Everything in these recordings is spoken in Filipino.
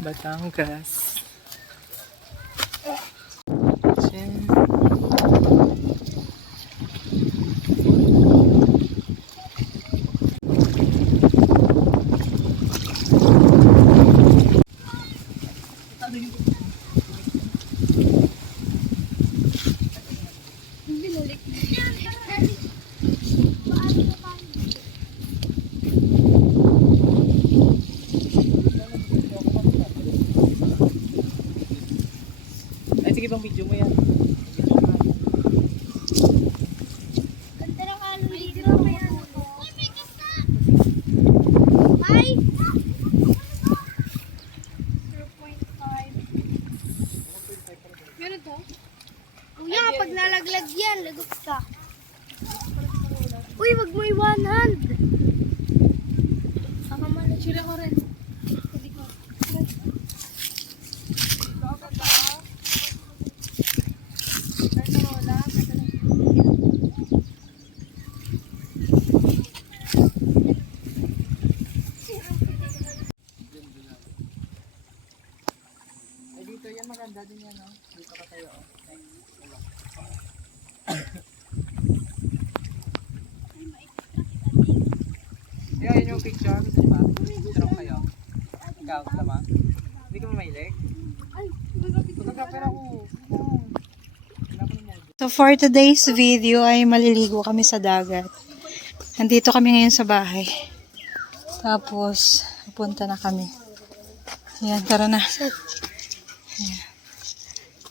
Batangas. Diyan. Ay, sige pang video mo yan. Ganda ng ano dito. May ano to. Ay! 0.5. Meron to? Kuya, kapag nalaglag yan, lagot ka. Uy, wag mo iwanan. Saka man, sila ko rin. Hindi ko. Ay, dito yan maganda din yan, no? Dito ka tayo, oh. Ay, wala. Kaya yun yung picture, gusto ba? Picture ko kayo. Ikaw, tama? Hindi ka mamahilig? Ay, gagapit Magkakapera ko. Oo. Wala ko ng modo. So for today's video ay maliligo kami sa dagat. Nandito kami ngayon sa bahay. Tapos, pupunta na kami. Ayan, tara na. Ayan.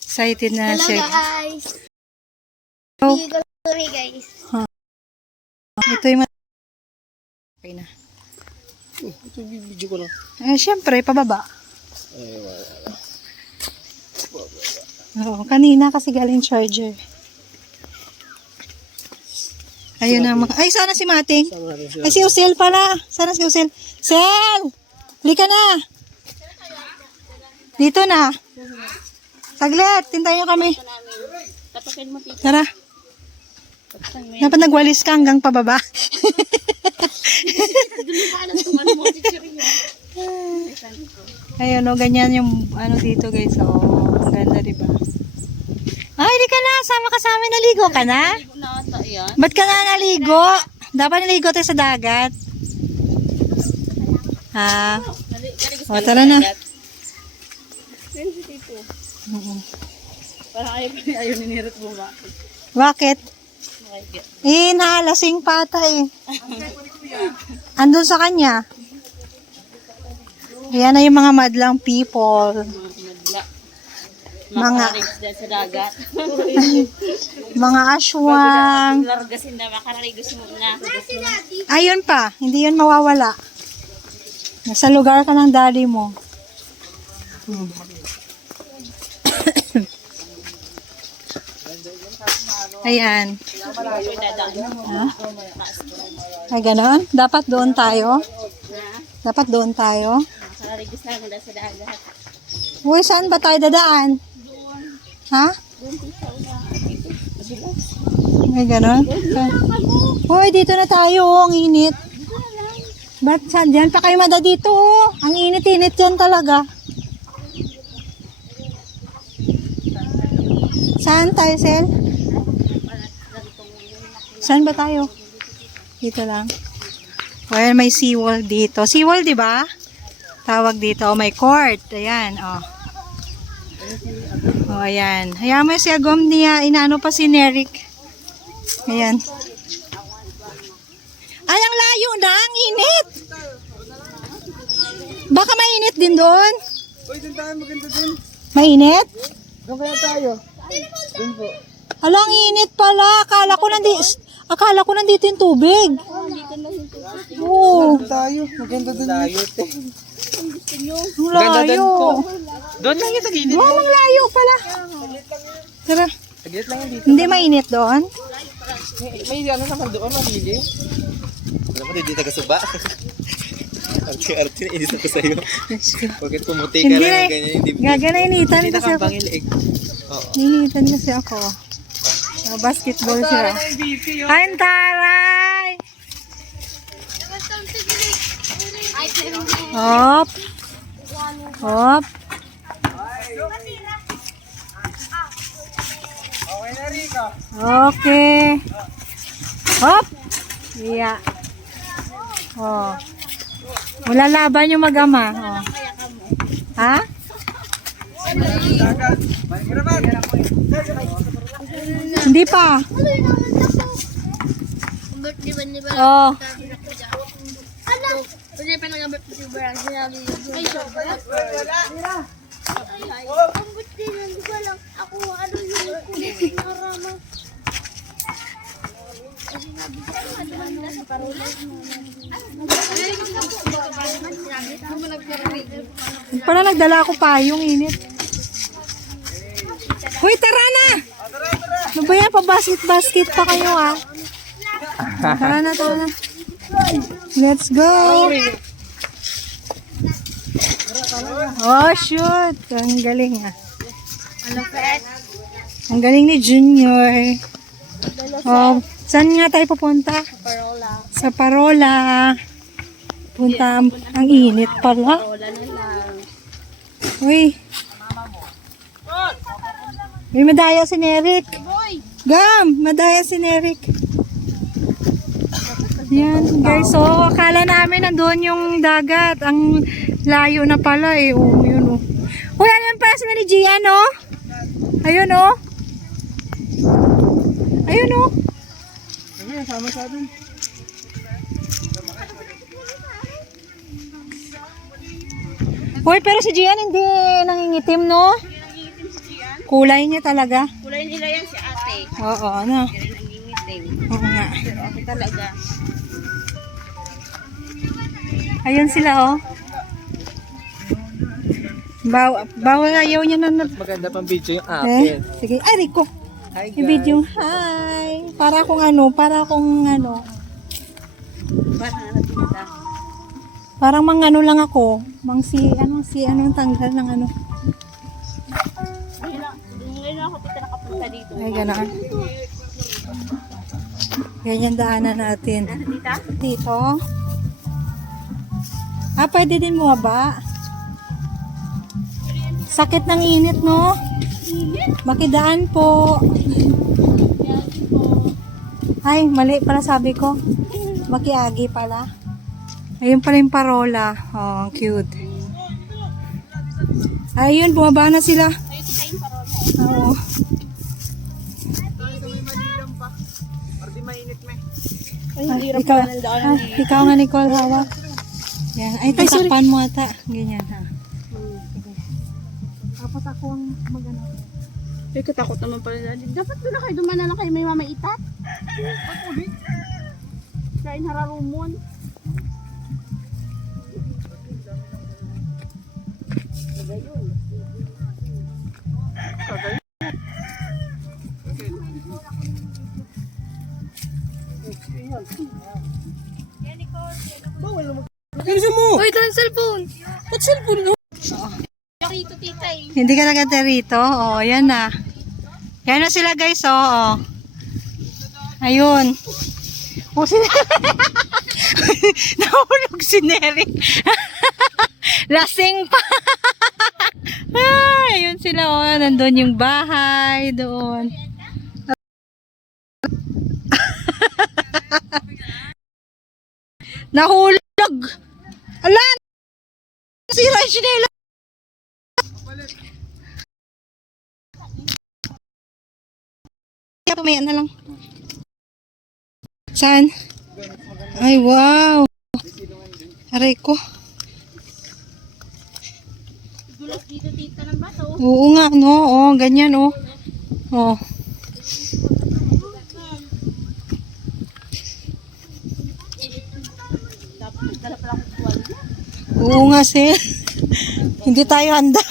Excited na Hello si... guys. Oh, sorry guys. ito yung... Okay na. Ito yung video ko lang. Eh, syempre, pababa. Ay, wala. Oo, kanina kasi galing charger. Ayun na mga... Ay, sana si Mating. Ay, si Usil pala. Sana si Usil. Sel! Halika na. Dito na. Saglit. Tintayin nyo kami. Tara. Dapat nagwalis ka hanggang pababa. Ayun, o, ganyan yung ano dito guys. Oh, ang ganda, diba? Ay, di ka na. Sama ka sa amin. Naligo ka na? Ba't ka na naligo? Dapat naligo tayo sa dagat. Ha? O, tara na. Oo. Parang ayaw, ayaw ni Nirot bumaba. Bakit? Eh, nalasing pata eh. Andun sa kanya. Yan na yung mga madlang people. Mga, sa dagat. mga aswang. Largasin na makararigos mo na. Ayun pa, hindi yun mawawala. Nasa lugar ka ng daddy mo. Hmm. Ayan. Ha? Ay, ganon? Dapat doon tayo? Dapat doon tayo? Uy, saan ba tayo dadaan? Ha? Ay, ganon? Uy, dito na tayo. oh, Ang init. Ba't saan? Diyan pa kayo mada dito. oh. Ang init-init yan talaga. Saan tayo, Sel? Saan ba tayo? Dito lang. Well, may seawall dito. Seawall, di ba? Tawag dito. Oh, may court. Ayan, oh. Oh, ayan. Hayaan mo si Agom niya. Inaano pa si Nerik. Ayan. Ay, ang layo na. Ang init. Baka mainit din doon. Uy, dun tayo, maganda dun. Mainit? Doon kaya tayo. Dun po. Hala, ang init pala. Akala ko nandito, akala ko nandito yung tubig. Oo. Doon tayo. Maganda dun. Layo. Ang layo. dun po. Doon lang yung sa gilid. Oo, ang layo pala. Tara. Saglit lang yan dito. Hindi mainit doon? May, may ano naman doon, mabili. Alam mo, hindi taga-suba. Arte-arte na inis ako sa'yo. Bakit pumuti ka Hindi lang na, ng ganyan yung dibdib? gaganainitan Hindi kasi ako. eh. Oo. Ninitan kasi ako. Ah, basketball siya. Taray! Ay, Hop! Hop. Okay na Rico. Okay. Hop. Iya. Oh. Mulalaban yung mag-ama. Oh. Ha? Hindi pa. Oh. Ano? Kasi pa nag-birthday si Bran. Sinabi niya. Ay, sobrang. Ang birthday na, hindi ko alam. Ako, ano yun? Kulit na rama. Para nagdala ako pa yung init. Hoy, tara na! Ano ba yan? Pa-basket-basket pa kayo, ha? Tara na, tara na. Let's go! Oh, shoot! Ang galing, ha? Ang galing ni Junior. Oh, saan nga tayo pupunta? Parola. Sa Parola. Punta, ang init pala. Uy. May madaya si Nerik. Gam, madaya si Nerik. Yan, guys. So, akala namin nandun yung dagat. Ang layo na pala eh. Oo, yun oh. Uy, ano yung sila ni Gian, oh? Ayun, oh. Ayun, oh. Ano sama sa atin? Uy, pero si Gian hindi nangingitim, no? Kulay niya talaga. Kulay nila yan si ate. Oo, ano? Hindi rin nangingitim. Oo nga. Pero ako talaga. Ayun sila, oh. Baw bawal ayaw niya na... na- Maganda pang video yung Eh, akin. sige. Ay, Rico. Hi Yung video. Hi. Para akong ano, para akong ano. Parang mang ano lang ako. Mang si, ano, si, ano, tanggal ng ano. Ay, gano'n. Ganyan daanan natin. Dito. Ah, pwede din bumaba. Sakit ng init, no? Makidaan po. Ay, mali pala sabi ko. Makiagi pala. Ayun pala yung parola. Oh, ang cute. Ayun, bumaba na sila. Oo. Ay, Ah, hirap ikaw, ah, ikaw nga, Nicole, hawak. Yan. Ay, tatakpan mo ata. Ganyan, ha. Tapos ako ang magano. Ay, katakot naman pala dali. Dapat doon na kayo duman na lang kayo may mamaitat. Kain hararumon. Bilisan mo! Uy, ito ang cellphone. Ba't cellphone mo? Rito tita eh. Hindi ka naganda rito. Oo, yan na. Yan na sila guys, oo. Oh. Ayun. O si Nahulog si Nery. Lasing pa. Ay, ayun sila, oh. Nandun yung bahay, doon. Nahulog. Ala! Sira yung sinela. Kaya pamaya na lang. Saan? Ay, wow. Aray ko. Dito tita ng bato. Oo nga, no. Oo, ganyan, oh. Oh. Dapat dala pala akong tuwalya. Oo nga, sir. Hindi tayo handa.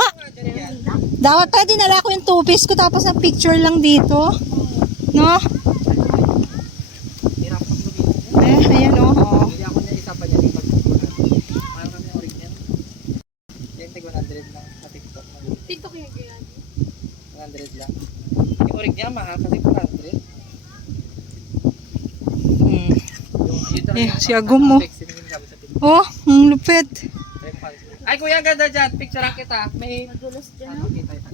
Dapat pwede nala ko yung two-piece ko tapos ang picture lang dito. No? Eh, ayan, oh. oh. Hindi ako niya isa pa niya yung pagkukunan. Parang kami original. Yung tig 100 lang sa TikTok. TikTok yung ganyan. 100 lang. Yung original mahal kasi 400. Hmm. Eh, si Agum mo. TikTok. Oh, ang lupit. Ay, kuya, ganda dyan. Picturean kita. May... Madulas dyan. Ano, kita ito.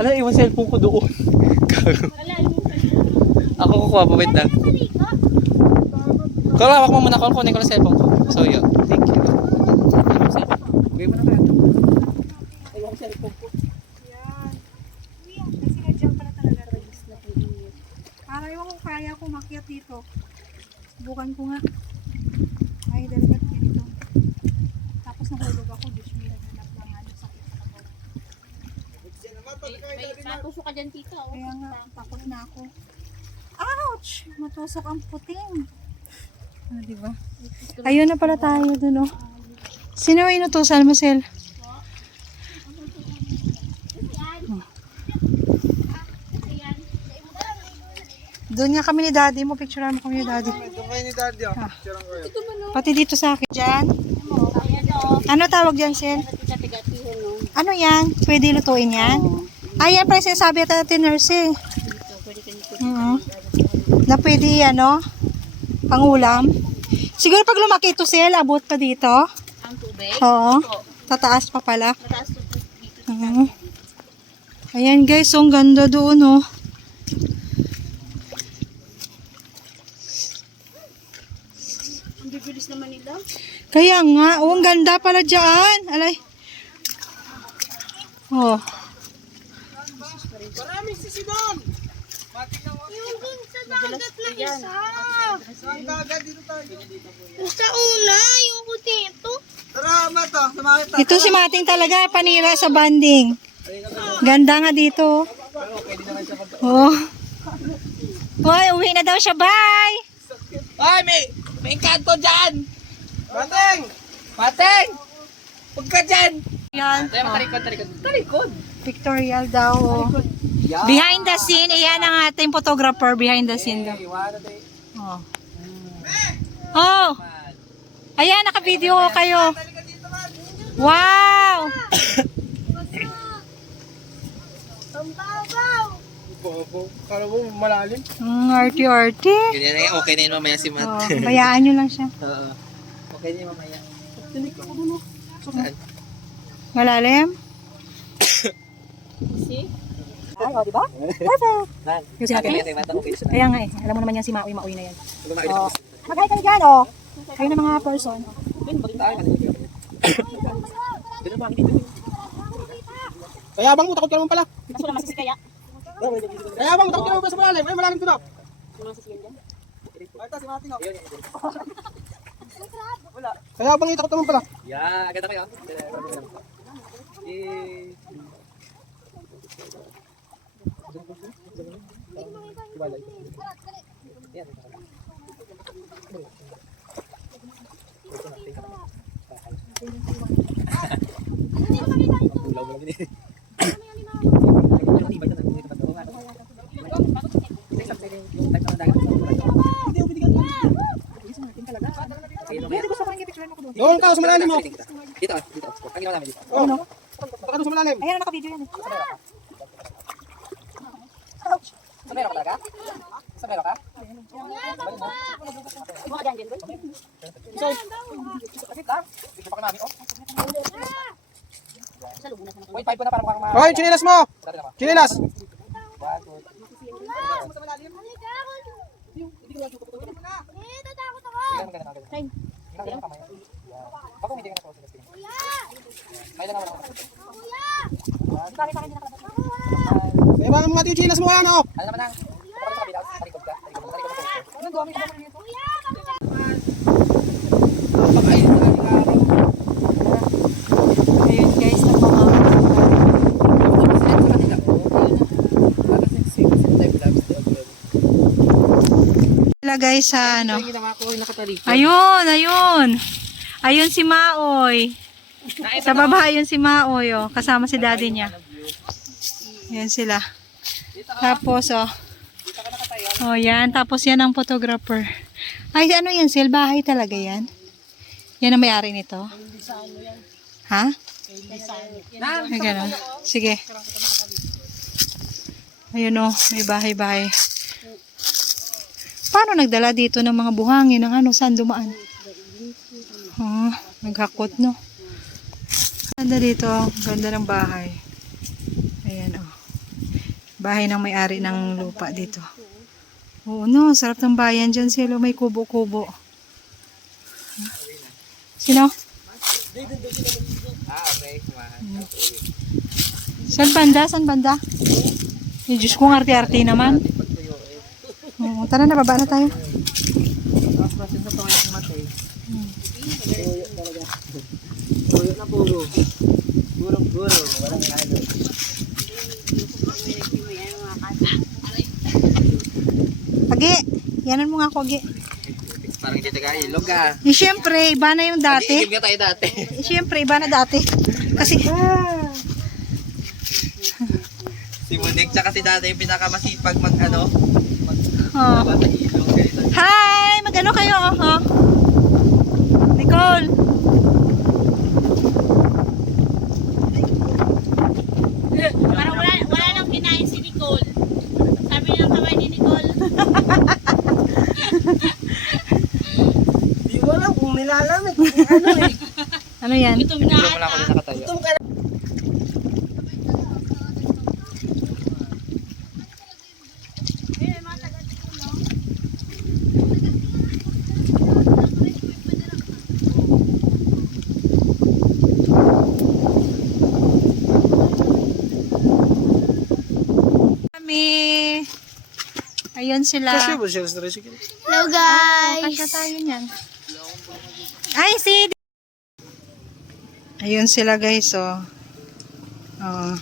Ano, yung cellphone ko doon. Ako kukuha pa, wait lang. Kung hawak mo muna ako, kunin ko lang cellphone ko. So, yun. Thank you. Bigay mo na kaya. Ay, yung cellphone ko. Sinadyan pala talaga release na Para ewan kung kaya makiat dito. Subukan ko nga. Ay, dalagat ganito. Tapos nahulog ako. Diyos mo, naghanap lang ano sakit sa katawan. May natusok ka dyan, tita. Oh. Kaya nga, takot na ako. Ouch! Matusok ang puting. Ah, di ba? Ayun na pala tayo dun, oh. Sino yung inutusan mo, Sel? Doon nga kami ni Daddy mo. Picturean mo kami ni Daddy. Doon kayo ni Daddy, oh. Ah. Pati dito sa akin. Diyan. Ano tawag dyan, Sel? No? Ano yan? Pwede lutuin yan? Ay, yan pala yung sinasabi ata natin, nurse eh. Nito. Mhm. Na pwede ano, pangulam. Siguro pag lumaki ito sel, abot pa dito. Ang tubig. Oo. Tataas pa pala. Mataas to dito. Mhm. Ayan guys, so ang ganda doon oh. Ang bibilis naman nila. Kaya nga, oh, ang ganda pala dyan. Alay. Oh. Maraming sisi doon! Yung dun sa dagat na isa. Saan kagad dito tayo? Sa una, yung ko dito. Tara, Mato. Samahan tayo. Ito si Mating talaga, panira sa banding. Ganda nga dito. Oh. Hoy, uwi na daw siya. Bye! Ay, may, may kanto dyan! Mateng! Mateng! Huwag ka dyan! Yan. Tayo, matarikod, tarikod. Tarikod! Pictorial daw. oh. Yeah. Behind the scene, iyan ang ating photographer behind the scene daw. Iwana tayo. Oh. Oh. Ayan, naka-video ko kayo. Wow! Ang babaw. Bobo. Kala mo malalim? Mm, arty-arty. Ganyan na yan. Okay na yun mamaya si Matt. Oh, bayaan nyo lang siya. Oo. Na yun mamaya. Saan? Malalim? See? Ay, oh, di ba? Perfect. Yung sinabi. Kaya nga eh, alam mo naman yan si Maui, Maui na yan. Oh. Mag-hi kayo dyan, oh. Kayo na mga person. Kaya bang mo takot ka naman pala? Kaso naman sisi kaya. Kaya bang mo takot ka naman pala sa malalim? Ay, malalim to na. Ay, ta, si Mati nga. Wala. Kaya bang itakot naman pala? Yeah, agad kayo. Eh. Doon ka sa malalim mo. Dito, dito. Ang ginawa namin dito. Oh. Baka doon sa malalim. Ayan, naka-video yan eh. Sa meron ka talaga? Sa meron ka? Mga dyan dyan. So, kasi lang. Picture pa kami. Oh. Sa lubo na sa Wait, five ko na para mukha kang Hoy, chinilas mo! Chinilas! One, two, three. Eh, tatakot ako. Tingnan mo ganun, ganun. Time. Tingnan mo ganun kamay. Yeah. Baka hindi ka na close. Kuya! May lang ako. Kuya! Kaya ba mga yung chinilas mo ano? Ano naman ang? Ka rin sa kabilang. Talikod ka. Talikod ka. Talikod ka. Ano gawin ko dito? Kuya! Baka ayun na lang yung Ayan guys, nagmamahal. Guys sa ano. Ayun, ayun. Ayun si Maoy. Sa baba yun si Maoy, oh. Kasama si daddy niya. Yan sila. Tapos, oh. Oh, yan. Tapos yan ang photographer. Ay, ano yan, Sil? Bahay talaga yan? Yan ang may-ari nito? Ha? Ay, ganun. Sige. Ayun o, may bahay-bahay. Paano nagdala dito ng mga buhangin ng ano, saan dumaan? Oh, naghakot no. Ganda dito, oh. ganda ng bahay. Ayan oh. Bahay ng may-ari ng lupa dito. Oo no, sarap ng bayan dyan sila, may kubo-kubo. Sino? Ah, okay. Kumahan. Saan banda? Saan banda? Eh, Diyos kong arte-arte naman. Tara na, baba na tayo. Tuyo na puro. Burong buro. Walang halo. Agi, yanan mo nga ako, Agi. Parang hindi taga ilog ah. Eh, syempre, iba na yung dati. Igib ka tayo dati. Eh, syempre, iba na dati. Kasi, Si Munik tsaka si dati yung pinakamasipag mag ano. Oh. Hi! Magano kayo, oh. Nicole! Parang wala, wala nang kinain si Nicole. Sabi ng kamay ni Nicole. Di ko alam kung nilalamig. Ano eh. Ano yan? Gutom na Siguro mo lang ako din nakatayo. Kami. Ayun sila. Kasi ba siya sa tricycle? Hello guys. Kasya tayo niyan. Ay, si... Ayun sila guys, oh. Oh.